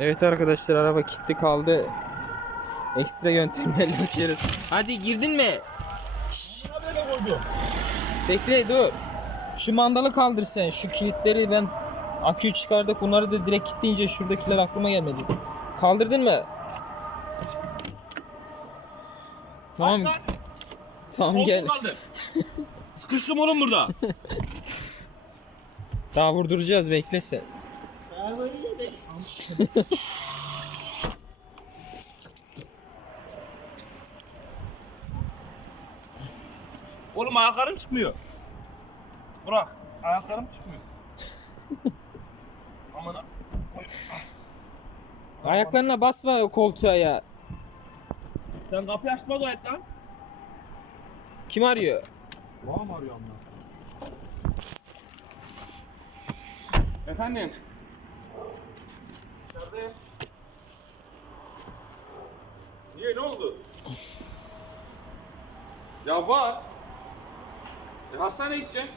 Evet arkadaşlar araba kilitli kaldı. Ekstra yöntemlerle açıyoruz. Hadi girdin mi? Şşş, bekle dur. Şu mandalı kaldır sen. Şu kilitleri ben aküyü çıkardık. Bunları da direkt kilitleyince şuradakiler aklıma gelmedi. Kaldırdın mı? Tamam. Tamam gel. Sıkıştım oğlum burada. Daha vurduracağız bekle sen. Oğlum ayaklarım çıkmıyor. Burak ayaklarım çıkmıyor. Aman ha- Ayaklarına basma o koltuğa ya. sen kapıyı açma da et lan. Kim arıyor? Mı arıyor amına? Efendim. İçerideyim. Niye ne oldu? ya var. E, hastaneye gideceğim.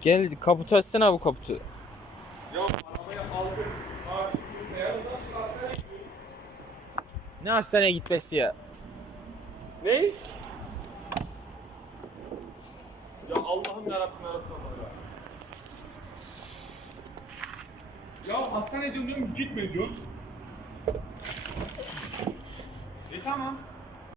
Gel kaputu açsana bu kaputu. Ya arabaya aldım. Aa şu hastaneye gidiyorum. Ne hastaneye gitmesi ya? Ne? Ya Allah'ım yarabbim ya ya. Hastane diyorum diyorum gitme diyorsun. E tamam.